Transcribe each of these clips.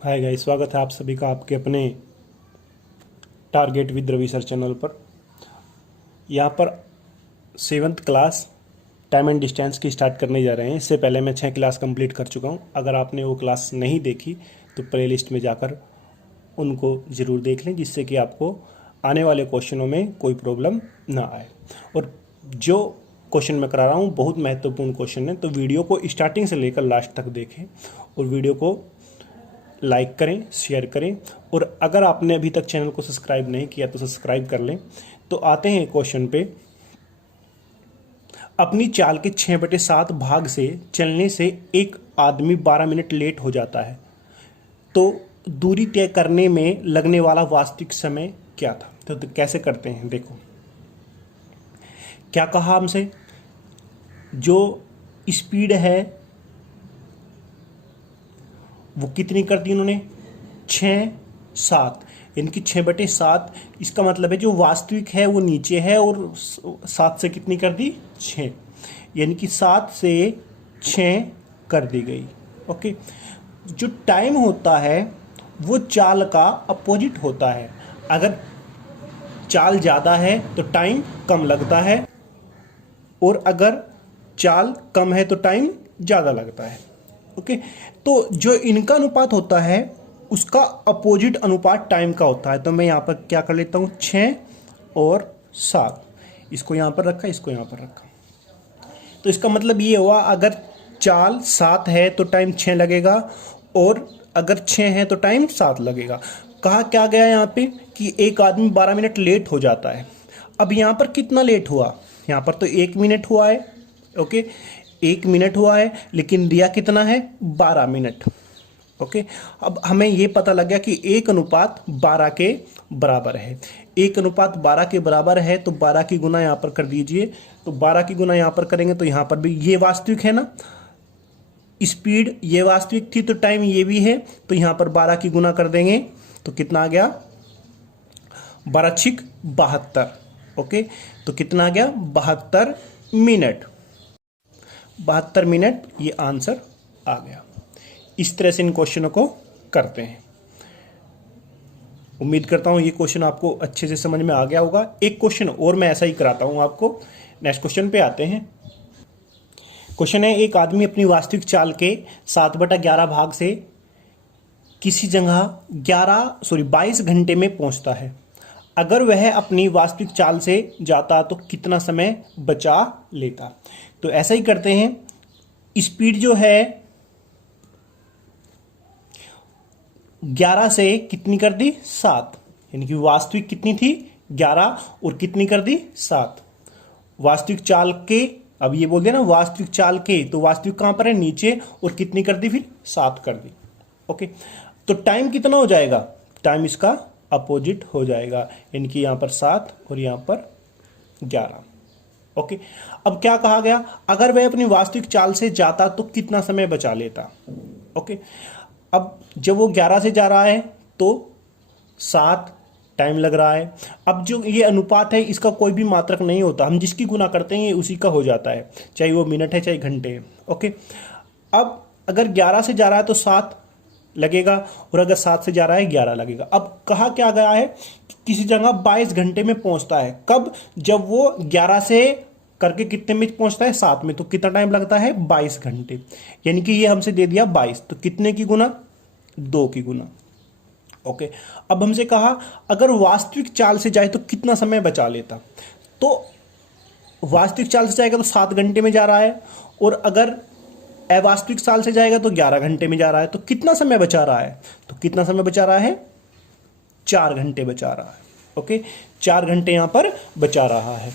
Hi guys, स्वागत है आप सभी का आपके अपने target with Ravi sir channel पर। यहाँ पर 7th class time and distance की स्टार्ट करने जा रहे हैं। इससे पहले मैं 6 क्लास कंप्लीट कर चुका हूँ। अगर आपने वो क्लास नहीं देखी तो प्लेलिस्ट में जाकर उनको ज़रूर देख लें, जिससे कि आपको आने वाले क्वेश्चनों में कोई प्रॉब्लम ना आए। और जो क्वेश्चन मैं करा रहा हूँ बहुत महत्वपूर्ण क्वेश्चन है, तो वीडियो को स्टार्टिंग से लेकर लास्ट तक देखें और वीडियो को लाइक करें, शेयर करें। और अगर आपने अभी तक चैनल को सब्सक्राइब नहीं किया तो सब्सक्राइब कर लें। तो आते हैं क्वेश्चन पे। अपनी चाल के 6/7 भाग से चलने से एक आदमी 12 मिनट लेट हो जाता है, तो दूरी तय करने में लगने वाला वास्तविक समय क्या था? तो कैसे करते हैं, देखो क्या कहा हमसे। जो स्पीड है वो कितनी कर दी उन्होंने, 6/7, यानी कि 6/7। इसका मतलब है जो वास्तविक है वो नीचे है और 7 से कितनी कर दी, 6, यानी कि 7 से 6 कर दी गई। ओके। जो टाइम होता है वो चाल का अपोजिट होता है। अगर चाल ज़्यादा है तो टाइम कम लगता है, और अगर चाल कम है तो टाइम ज़्यादा लगता है। ओके। तो जो इनका अनुपात होता है उसका अपोजिट अनुपात टाइम का होता है। तो मैं यहाँ पर क्या कर लेता हूँ, 6 और 7, इसको यहाँ पर रखा, इसको यहाँ पर रखा। तो इसका मतलब ये हुआ, अगर चाल 7 है तो टाइम 6 लगेगा, और अगर 6 है तो टाइम 7 लगेगा। कहा क्या गया यहाँ पे कि एक आदमी 12 मिनट लेट हो जाता है। अब यहाँ पर कितना लेट हुआ, यहाँ पर तो 1 मिनट हुआ है। ओके, 1 मिनट हुआ है, लेकिन दिया कितना है, 12 मिनट। ओके। अब हमें ये पता लग गया कि 1:12 के बराबर है। 1:12 के बराबर है, तो 12 की गुना यहाँ पर कर दीजिए। तो 12 की गुना यहाँ पर करेंगे तो यहाँ पर भी ये वास्तविक है ना, स्पीड ये वास्तविक थी, तो टाइम ये भी है, तो यहाँ पर 12 की गुना कर देंगे तो कितना आ गया, 12×6 = 72। ओके, तो कितना आ गया, 72 मिनट। 72 मिनट ये आंसर आ गया। इस तरह से इन क्वेश्चनों को करते हैं। उम्मीद करता हूं ये क्वेश्चन आपको अच्छे से समझ में आ गया होगा। एक क्वेश्चन और मैं ऐसा ही कराता हूं आपको। नेक्स्ट क्वेश्चन पे आते हैं। क्वेश्चन है, एक आदमी अपनी वास्तविक चाल के 7/11 भाग से किसी जगह 22 घंटे में पहुंचता है। अगर वह अपनी वास्तविक चाल से जाता तो कितना समय बचा लेता? तो ऐसा ही करते हैं। स्पीड जो है 11 से कितनी कर दी, 7, यानी कि वास्तविक कितनी थी, 11, और कितनी कर दी, 7। वास्तविक चाल के, अब ये बोल दिया ना वास्तविक चाल के, तो वास्तविक कहां पर है, नीचे, और कितनी कर दी फिर, 7 कर दी। ओके। तो टाइम कितना हो जाएगा, टाइम इसका अपोजिट हो जाएगा, यानी कि यहां पर 7 और यहां पर 11। ओके। अब क्या कहा गया, अगर वह अपनी वास्तविक चाल से जाता तो कितना समय बचा लेता? ओके। अब जब वो 11 से जा रहा है तो 7 टाइम लग रहा है। अब जो ये अनुपात है इसका कोई भी मात्रक नहीं होता, हम जिसकी गुना करते हैं ये उसी का हो जाता है, चाहे वो मिनट है चाहे घंटे है। ओके। अब अगर 11 से जा रहा है तो 7 लगेगा, और अगर 7 से जा रहा है 11 लगेगा। अब कहा क्या गया है, किसी जगह 22 घंटे में पहुंचता है। कब, जब वो 11 से करके कितने में पहुंचता है, 7 में, तो कितना टाइम लगता है, 22 घंटे। यानी कि ये हमसे दे दिया 22, तो कितने की गुना, 2 की गुना। ओके। अब हमसे कहा अगर वास्तविक चाल से जाए तो कितना समय बचा लेता? तो वास्तविक चाल से जाएगा तो 7 घंटे में जा रहा है, और अगर अवास्तविक चाल से जाएगा तो 11 घंटे में जा रहा है। तो कितना समय बचा रहा है, तो कितना समय बचा रहा है, 4 घंटे बचा रहा है। ओके, 4 घंटे यहां पर बचा रहा है।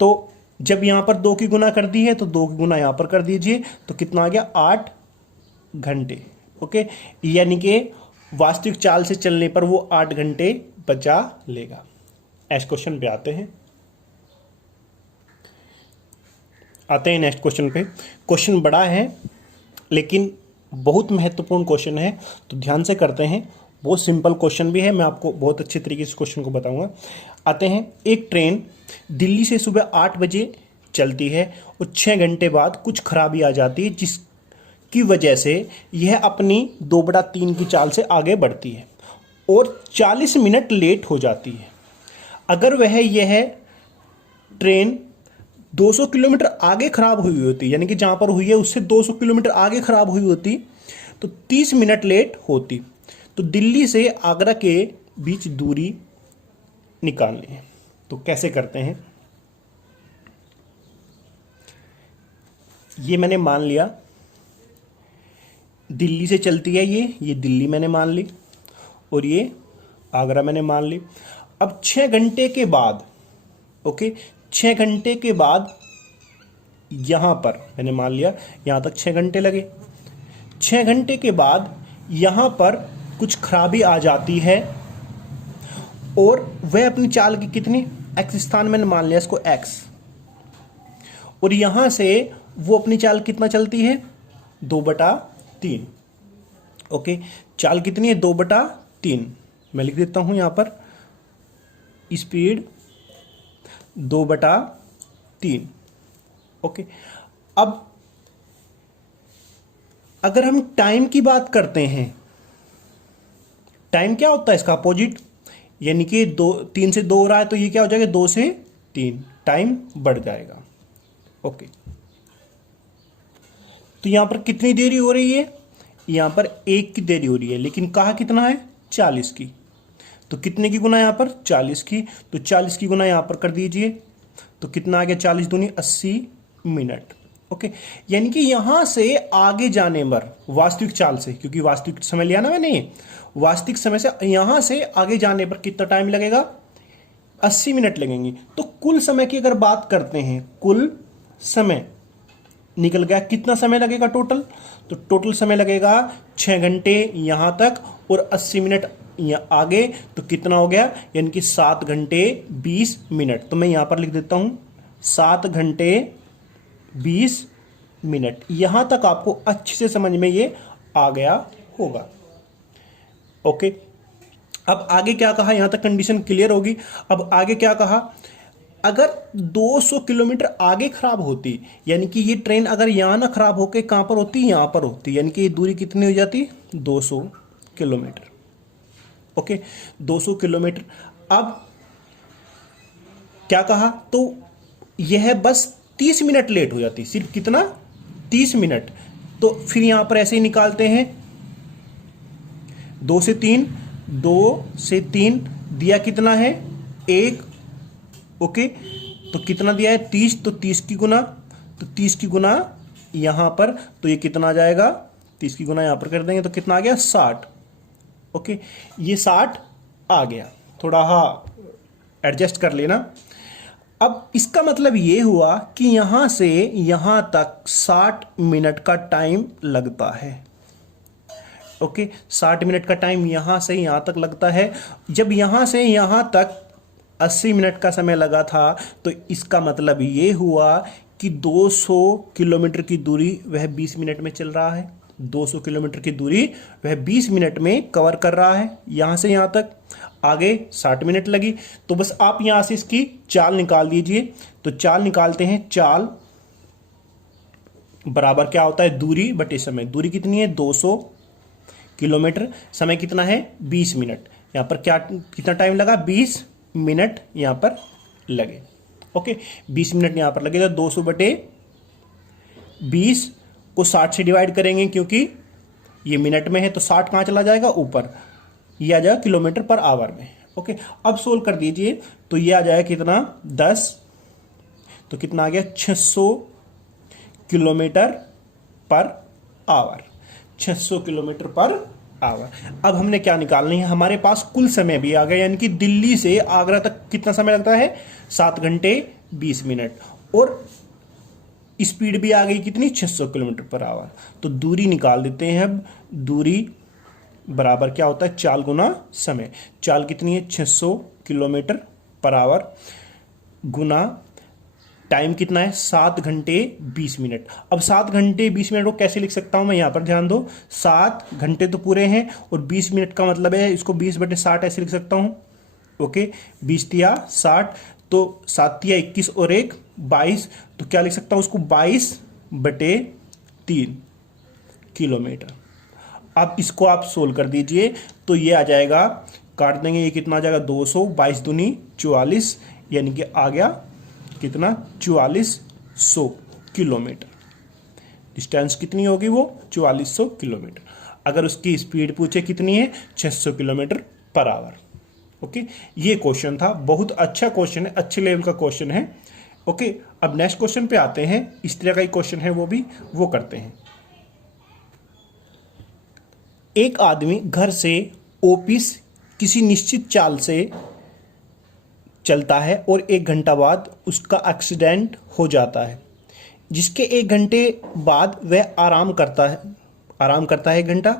तो जब यहां पर 2 की गुना कर दी है तो 2 की गुना यहां पर कर दीजिए, तो कितना आ गया, 8 घंटे। ओके, यानी कि वास्तविक चाल से चलने पर वो 8 घंटे बचा लेगा। नेक्स्ट क्वेश्चन पे आते हैं। नेक्स्ट क्वेश्चन पे। क्वेश्चन बड़ा है लेकिन बहुत महत्वपूर्ण क्वेश्चन है, तो ध्यान से करते हैं। बहुत सिंपल क्वेश्चन भी है, मैं आपको बहुत अच्छे तरीके से क्वेश्चन को बताऊंगा। आते हैं। एक ट्रेन दिल्ली से सुबह 8 बजे चलती है और 6 घंटे बाद कुछ खराबी आ जाती है की वजह से यह अपनी 2/3 की चाल से आगे बढ़ती है और 40 मिनट लेट हो जाती है। अगर यह ट्रेन 200 किलोमीटर आगे खराब हुई होती, यानी कि जहां पर हुई है उससे 200 किलोमीटर आगे खराब हुई होती, तो 30 मिनट लेट होती। तो दिल्ली से आगरा के बीच दूरी निकालनी है। तो कैसे करते हैं? ये मैंने मान लिया दिल्ली से चलती है, ये दिल्ली मैंने मान ली और ये आगरा मैंने मान ली। अब 6 घंटे के बाद, ओके, 6 घंटे के बाद यहां पर मैंने मान लिया यहां तक 6 घंटे लगे। 6 घंटे के बाद यहां पर कुछ खराबी आ जाती है और वह अपनी चाल की कितनी, एक्स स्थान मैंने मान लिया इसको एक्स, और यहां से वो अपनी चाल कितना चलती है, 2/3। ओके, चाल कितनी है, 2/3। मैं लिख देता हूं यहां पर स्पीड 2/3। ओके, अब अगर हम टाइम की बात करते हैं, टाइम क्या होता है इसका अपोजिट, यानी कि 3 से 2 हो रहा है तो ये क्या हो जाएगा, 2 से 3, टाइम बढ़ जाएगा। ओके, तो यहां पर कितनी देरी हो रही है, यहां पर 1 की देरी हो रही है, लेकिन कहा कितना है, 40 की। तो कितने की गुना यहां पर, 40 की। तो 40 की गुना यहां पर कर दीजिए, तो कितना आ गया, 40 दूनी 80 मिनट। ओके, यानी कि यहां से आगे जाने पर वास्तविक चाल से, क्योंकि वास्तविक समय लिया ना मैंने, वास्तविक समय से यहां से आगे जाने पर कितना टाइम लगेगा, 80 मिनट लगेंगे। तो कुल समय की अगर बात करते हैं, कुल समय निकल गया, कितना समय लगेगा टोटल, तो टोटल समय लगेगा 6 घंटे यहां तक और 80 मिनट आगे, तो कितना हो गया, यानी कि 7 घंटे 20 मिनट। तो मैं यहां पर लिख देता हूं 7 घंटे 20 मिनट। यहां तक आपको अच्छे से समझ में ये आ गया होगा। ओके, अब आगे क्या कहा, यहां तक कंडीशन क्लियर होगी। अब आगे क्या कहा, अगर 200 किलोमीटर आगे खराब होती, यानी कि ये ट्रेन अगर यहां ना खराब होकर कहां पर होती, यहां पर होती, यानी कि ये दूरी कितनी हो जाती, 200 किलोमीटर। Okay, 200 kilometre. अब क्या कहा, तो यह बस 30 मिनट लेट हो जाती, सिर्फ कितना, 30 मिनट। तो फिर यहां पर ऐसे ही निकालते हैं, 2 से 3, 2 से 3 दिया कितना है, 1। ओके, तो कितना दिया है, 30। तो 30 की गुना, तो 30 की गुना यहां पर, तो ये कितना आ जाएगा, 30 की गुना यहां पर कर देंगे तो कितना आ गया, 60। ओके, ये 60 आ गया, थोड़ा एडजस्ट कर लेना। अब इसका मतलब ये हुआ कि यहां से यहां तक 60 मिनट का टाइम लगता है। ओके, 60 मिनट का टाइम यहां से यहां तक लगता है। जब यहां से यहां तक 80 मिनट का समय लगा था, तो इसका मतलब ये हुआ कि 200 किलोमीटर की दूरी वह 20 मिनट में चल रहा है। 200 किलोमीटर की दूरी वह 20 मिनट में कवर कर रहा है, यहां से यहां तक। आगे 60 मिनट लगी, तो बस आप यहां से इसकी चाल निकाल दीजिए। तो चाल निकालते हैं, चाल बराबर क्या होता है, दूरी बटे समय। दूरी कितनी है, 200 किलोमीटर, समय कितना है, 20 मिनट। यहां पर क्या, कितना टाइम लगा, 20 मिनट यहां पर लगे। ओके, 20 मिनट यहां पर लगेगा। 200 बटे 20 को 60 से डिवाइड करेंगे, क्योंकि ये मिनट में है, तो 60 कहां चला जाएगा, ऊपर, ये आ जाएगा किलोमीटर पर आवर में। ओके, अब सोल्व कर दीजिए, तो ये आ जाएगा कितना, 10। तो कितना आ गया, 600 kilometre per hour. 600 kilometre per hour. अब हमने क्या निकालनी है, हमारे पास कुल समय भी आ गया, यानी कि दिल्ली से आगरा तक कितना समय लगता है, 7 घंटे 20 मिनट, और स्पीड भी आ गई कितनी, 600 किलोमीटर पर आवर। तो दूरी निकाल देते हैं। अब दूरी बराबर क्या होता है, चाल गुना समय। चाल कितनी है, 600 किलोमीटर पर आवर, गुना टाइम कितना है, 7 घंटे 20 मिनट। अब 7 घंटे 20 मिनट को कैसे लिख सकता हूं मैं, यहां पर ध्यान दो, 7 घंटे तो पूरे हैं और 20 मिनट का मतलब है, इसको 20 बटे 60 ऐसे लिख सकता हूं। ओके, 20 तिया 60, तो 7 तिया 21 और 1 22। तो क्या लिख सकता हूं उसको, 22 बटे 3। किलोमीटर। अब इसको आप सोल्व कर दीजिए तो ये आ जाएगा, काट देंगे, ये कितना आ जाएगा 200, 22 दूनी 44, यानी कि आ गया कितना 4400 किलोमीटर। डिस्टेंस कितनी होगी वो 4400 किलोमीटर। अगर उसकी स्पीड पूछे कितनी है 600 किलोमीटर पर आवर। ओके, ये क्वेश्चन था, बहुत अच्छा क्वेश्चन है, अच्छे लेवल का क्वेश्चन है। ओके, अब नेक्स्ट क्वेश्चन पे आते हैं, इस तरह का ही क्वेश्चन है वो करते हैं। एक आदमी घर से ऑफिस किसी निश्चित चाल से चलता है और 1 घंटा बाद उसका एक्सीडेंट हो जाता है, जिसके 1 घंटे बाद वह आराम करता है 1 घंटा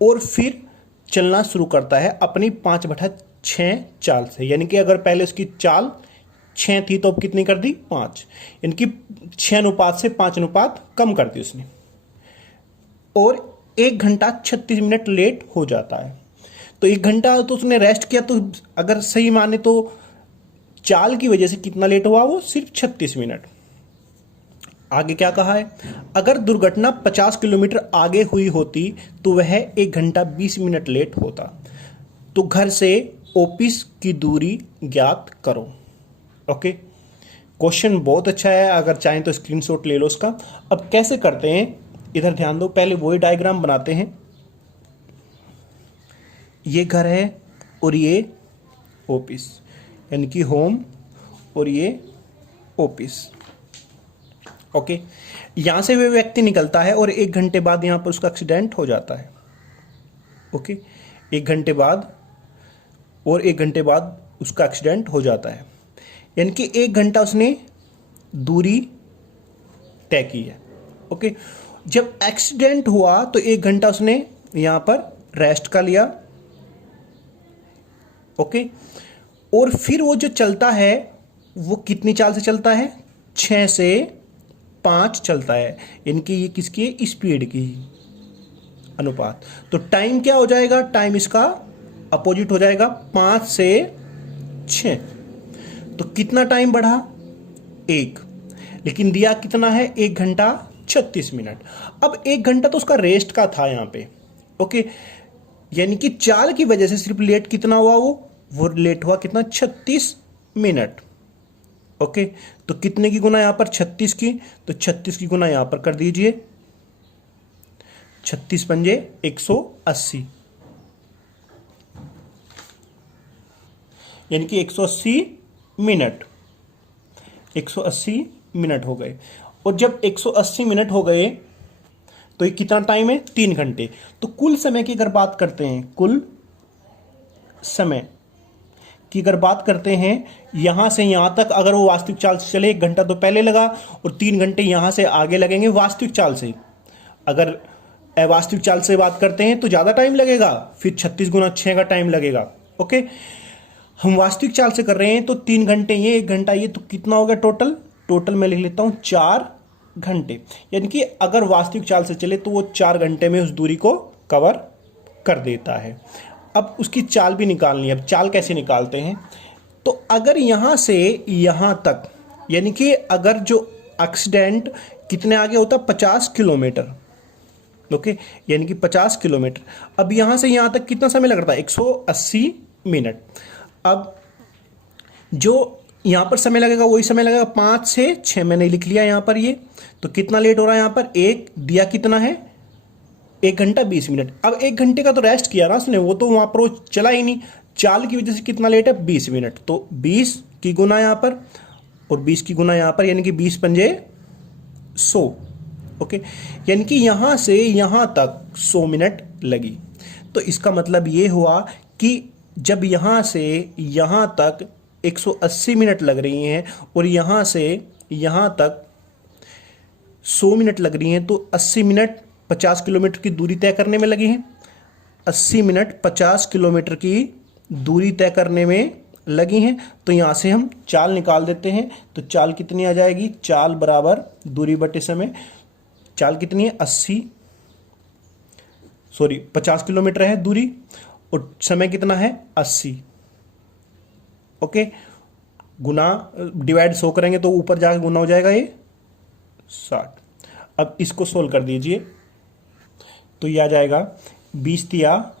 और फिर चलना शुरू करता है अपनी 5/6 चाल से। यानी कि अगर पहले उसकी चाल 6 थी तो अब कितनी कर दी 5, यानी कि 6 अनुपात से 5 अनुपात कम कर दी उसने, और 1 घंटा 36 मिनट लेट हो जाता है। तो 1 घंटा तो उसने रेस्ट किया, तो अगर सही माने तो चाल की वजह से कितना लेट हुआ वो सिर्फ 36 मिनट। आगे क्या कहा है, अगर दुर्घटना 50 किलोमीटर आगे हुई होती तो वह 1 घंटा 20 मिनट लेट होता। तो घर से ऑफिस की दूरी ज्ञात करो। ओके, क्वेश्चन बहुत अच्छा है, अगर चाहें तो स्क्रीनशॉट ले लो उसका। अब कैसे करते हैं, इधर ध्यान दो, पहले वही डायग्राम बनाते हैं। ये घर है और ये ऑफिस, यानी कि होम, और ये ऑफिस। ओके, यहां से वह व्यक्ति निकलता है और 1 घंटे बाद यहां पर उसका एक्सीडेंट हो जाता है। ओके, 1 घंटे बाद, और 1 घंटे बाद उसका एक्सीडेंट हो जाता है, यानी कि 1 घंटा उसने दूरी तय की है। ओके, जब एक्सीडेंट हुआ तो 1 घंटा उसने यहां पर रेस्ट का लिया। ओके, और फिर वो जो चलता है वो कितनी चाल से चलता है 6 से 5 चलता है, यानी कि ये किसकी है स्पीड की अनुपात। तो टाइम क्या हो जाएगा, टाइम इसका अपोजिट हो जाएगा 5 से 6। तो कितना टाइम बढ़ा 1, लेकिन दिया कितना है 1 घंटा 36 मिनट। अब 1 घंटा तो उसका रेस्ट का था यहां पे। ओके, यानी कि चाल की वजह से सिर्फ लेट कितना हुआ, वो लेट हुआ कितना 36 मिनट। ओके, तो कितने की गुना यहां पर 36 की, तो 36 की गुना यहां पर कर दीजिए, 36 पंजे 180, यानी कि 180 मिनट, 180 मिनट हो गए। और जब 180 मिनट हो गए तो ये कितना टाइम है 3 घंटे। तो कुल समय की अगर बात करते हैं, कुल समय की अगर बात करते हैं, यहां से यहां तक अगर वो वास्तविक चाल से चले 1 घंटा तो पहले लगा और 3 घंटे यहां से आगे लगेंगे वास्तविक चाल से। अगर अवास्तविक चाल से बात करते हैं तो ज्यादा टाइम लगेगा, फिर 36 गुना 6 का टाइम लगेगा। ओके, हम वास्तविक चाल से कर रहे हैं तो 3 घंटे ये 1 घंटा ये, तो कितना हो गया टोटल मैं लिख लेता हूं 4 घंटे। यानी कि अगर वास्तविक चाल से चले तो वो 4 घंटे में उस दूरी को कवर कर देता है। अब उसकी चाल भी निकालनी है। अब चाल कैसे निकालते हैं, तो अगर यहां से यहां तक, यानी कि अगर जो एक्सीडेंट कितने आगे होता 50 किलोमीटर। ओके, यानी कि 50 किलोमीटर। अब यहां से यहां तक कितना समय लग रहा था 180 मिनट। अब जो यहां पर समय लगेगा वही समय लगेगा 5 से 6, मैंने लिख लिया यहां पर ये। तो कितना लेट हो रहा है यहां पर, एक दिया कितना है 1 घंटा 20 मिनट। अब 1 घंटे का तो रेस्ट किया ना उसने, वो तो वहां पर वो चला ही नहीं, चाल की वजह से कितना लेट है 20 मिनट। तो 20 की गुना यहां पर और 20 की गुना यहां पर, यानी कि 20 पंजे 100। ओके, यानी कि यहां से यहां तक 100 मिनट लगी। तो इसका मतलब ये हुआ कि जब यहां से यहां तक 180 मिनट लग रही हैं और यहां से यहां तक 100 मिनट लग रही हैं, तो 80 मिनट 50 किलोमीटर की दूरी तय करने में लगी हैं। 80 मिनट 50 किलोमीटर की दूरी तय करने में लगी हैं। तो यहां से हम चाल निकाल देते हैं। तो चाल कितनी आ जाएगी, चाल बराबर दूरी बटे समय। चाल कितनी है 50 किलोमीटर है दूरी और समय कितना है 80। ओके, गुना डिवाइड 100 करेंगे तो ऊपर जाकर गुना हो जाएगा ये 60। अब इसको सोल्व कर दीजिए। तो ये आ जाएगा 20 तिया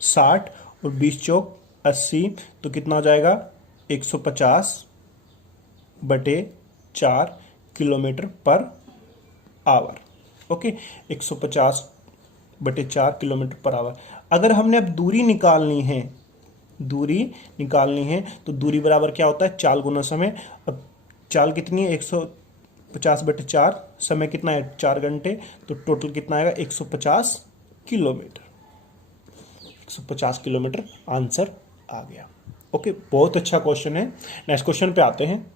60 और 20 चौक 80, तो कितना हो जाएगा 150/4 kilometre per hour. Okay, 150/4 kilometre per hour. अगर हमने अब दूरी निकालनी है तो दूरी बराबर क्या होता है, चाल गुना समय। अब चाल कितनी है 150/4, समय कितना है 4 घंटे, तो टोटल कितना आएगा 150 किलोमीटर। 150 किलोमीटर आंसर आ गया। ओके, बहुत अच्छा क्वेश्चन है। नेक्स्ट क्वेश्चन पे आते हैं।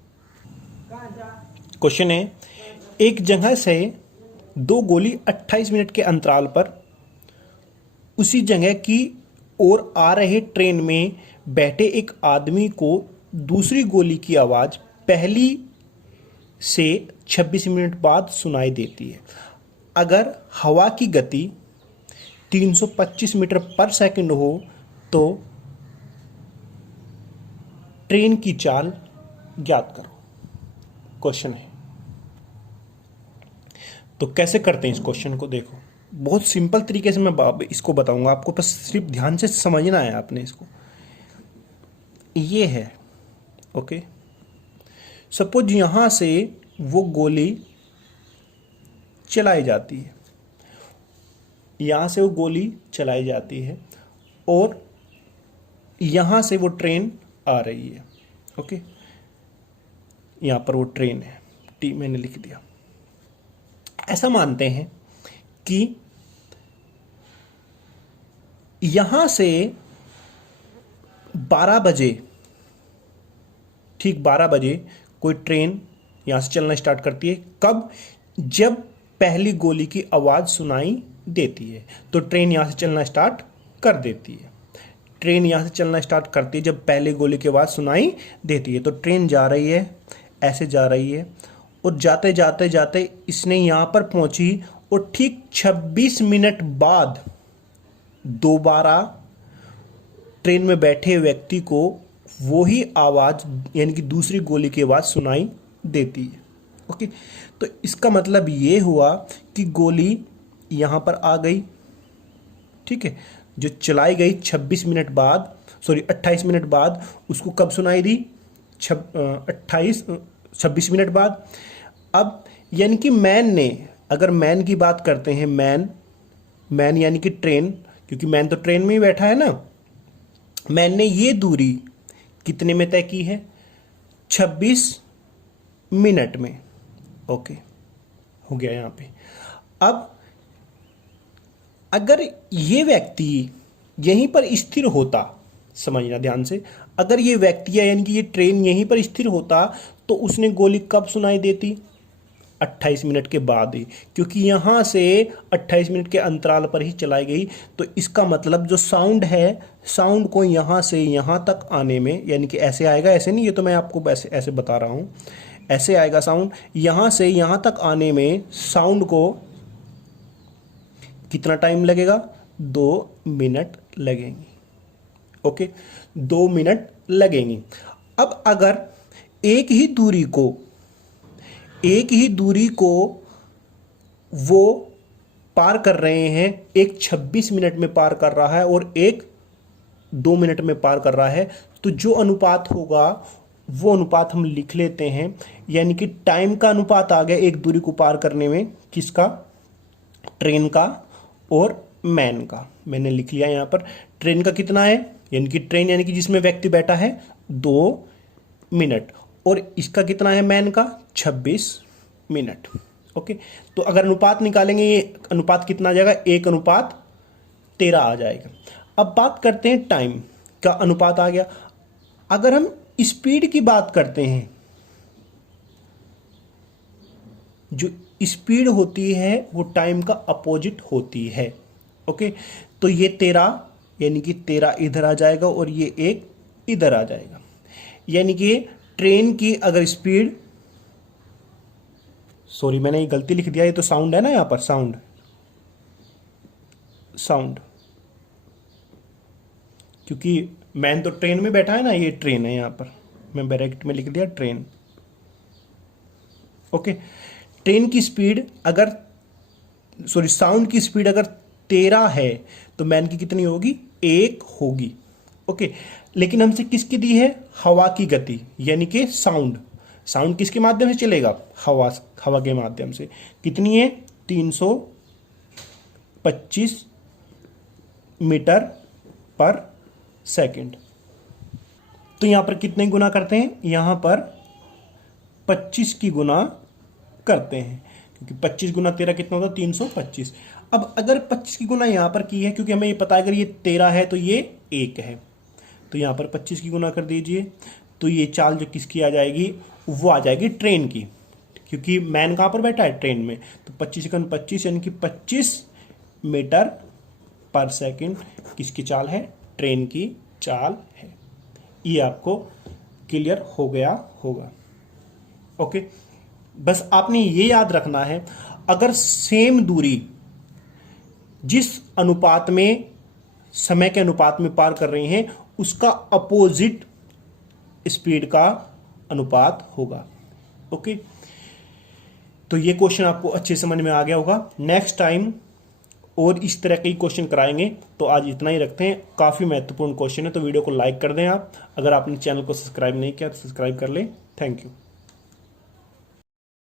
क्वेश्चन है, एक जगह से 2 गोली 28 मिनट के अंतराल पर उसी जगह की ओर आ रहे ट्रेन में बैठे एक आदमी को दूसरी गोली की आवाज पहली से 26 मिनट बाद सुनाई देती है। अगर हवा की गति 325 मीटर पर सेकंड हो तो ट्रेन की चाल ज्ञात करो। क्वेश्चन है, तो कैसे करते हैं इस क्वेश्चन को, देखो बहुत सिंपल तरीके से मैं इसको बताऊंगा आपको, बस सिर्फ ध्यान से समझना है आपने इसको। ये है, ओके, सपोज यहां से वो गोली चलाई जाती है, यहां से वो गोली चलाई जाती है और यहां से वो ट्रेन आ रही है। ओके, यहां पर वो ट्रेन है, टी मैंने लिख दिया। ऐसा मानते हैं कि यहां से 12 बजे, ठीक 12 बजे कोई ट्रेन यहां से चलना स्टार्ट करती है। कब? जब पहली गोली की आवाज सुनाई देती है तो ट्रेन यहां से चलना स्टार्ट कर देती है। ट्रेन यहां से चलना स्टार्ट करती है जब पहली गोली की आवाज सुनाई देती है। तो ट्रेन जा रही है, ऐसे जा रही है और जाते जाते जाते इसने यहां पर पहुंची और ठीक 26 मिनट बाद दोबारा ट्रेन में बैठे व्यक्ति को वही आवाज यानी कि दूसरी गोली की आवाज सुनाई देती है। ओके, तो इसका मतलब ये हुआ कि गोली यहां पर आ गई, ठीक है, जो चलाई गई 26 मिनट बाद, सॉरी 28 मिनट बाद, उसको कब सुनाई दी 26 मिनट बाद। अब यानी कि मैन ने, अगर मैन की बात करते हैं, मैन यानी कि ट्रेन, क्योंकि मैन तो ट्रेन में ही बैठा है ना, मैन ने ये दूरी कितने में तय की है 26 मिनट में। ओके, हो गया यहां पे। अब अगर ये व्यक्ति यहीं पर स्थिर होता, समझना ध्यान से, अगर ये व्यक्ति यानी कि ये ट्रेन यहीं पर स्थिर होता तो उसने गोली कब सुनाई देती 28 मिनट के बाद ही, क्योंकि यहां से 28 मिनट के अंतराल पर ही चलाई गई। तो इसका मतलब जो साउंड है, साउंड को यहां से यहां तक आने में, यानी कि ऐसे आएगा, ऐसे नहीं, ये तो मैं आपको ऐसे ऐसे बता रहा हूं, ऐसे आएगा साउंड, यहां से यहां तक आने में साउंड को कितना टाइम लगेगा 2 मिनट लगेंगे। ओके, 2 मिनट लगेंगी। अब अगर एक ही दूरी को वो पार कर रहे हैं, एक 26 मिनट में पार कर रहा है और एक 2 मिनट में पार कर रहा है, तो जो अनुपात होगा वो अनुपात हम लिख लेते हैं, यानी कि टाइम का अनुपात आ गया एक दूरी को पार करने में, किसका, ट्रेन का और मैन का। मैंने लिख लिया यहां पर ट्रेन का कितना है, यानी कि ट्रेन यानी कि जिसमें व्यक्ति बैठा है 2 मिनट, और इसका कितना है मैन का 26 मिनट। ओके, तो अगर अनुपात निकालेंगे ये अनुपात कितना आ जाएगा 1:13 आ जाएगा। अब बात करते हैं टाइम का, अनुपात आ गया। अगर हम स्पीड की बात करते हैं, जो स्पीड होती है वो टाइम का अपोजिट होती है। ओके, तो ये 13 यानी कि 13 इधर आ जाएगा और ये 1 इधर आ जाएगा, यानी कि ट्रेन की अगर स्पीड, सॉरी मैंने ये गलती लिख दिया, ये तो साउंड है ना यहां पर, साउंड, क्योंकि मैन तो ट्रेन में बैठा है ना, ये ट्रेन है, यहां पर मैं ब्रैकेट में लिख दिया ट्रेन। ओके, ट्रेन की स्पीड अगर, सॉरी साउंड की स्पीड अगर 13 है तो मैन की कितनी होगी? 1 होगी। ओके, लेकिन हमसे किसकी दी है? हवा की गति, यानी कि साउंड। साउंड किसके माध्यम से चलेगा? हवा के माध्यम से। कितनी है? 325 मीटर पर सेकंड। तो यहां पर कितने गुना करते हैं? यहां पर 25 की गुना करते हैं, क्योंकि 25 गुना 13 कितना होता है? 325। अब अगर 25 की गुना यहां पर की है, क्योंकि हमें ये पता है अगर ये 13 है तो ये 1 है, तो यहां पर 25 की गुना कर दीजिए, तो ये चाल जो किसकी आ जाएगी? वो आ जाएगी ट्रेन की, क्योंकि मैन कहां पर बैठा है? ट्रेन में। तो 25 × 25 यानी कि 25 मीटर पर सेकंड किसकी चाल है? ट्रेन की चाल है। ये आपको क्लियर हो गया होगा। ओके, बस आपने ये याद रखना है, अगर सेम दूरी जिस अनुपात में, समय के अनुपात में पार कर रही हैं, उसका अपोजिट स्पीड का अनुपात होगा। ओके, तो ये क्वेश्चन आपको अच्छे समझ में आ गया होगा। नेक्स्ट टाइम और इस तरह के ही क्वेश्चन कराएंगे। तो आज इतना ही रखते हैं, काफ़ी महत्वपूर्ण क्वेश्चन है, तो वीडियो को लाइक कर दें आप। अगर आपने चैनल को सब्सक्राइब नहीं किया तो सब्सक्राइब कर लें। Thank you.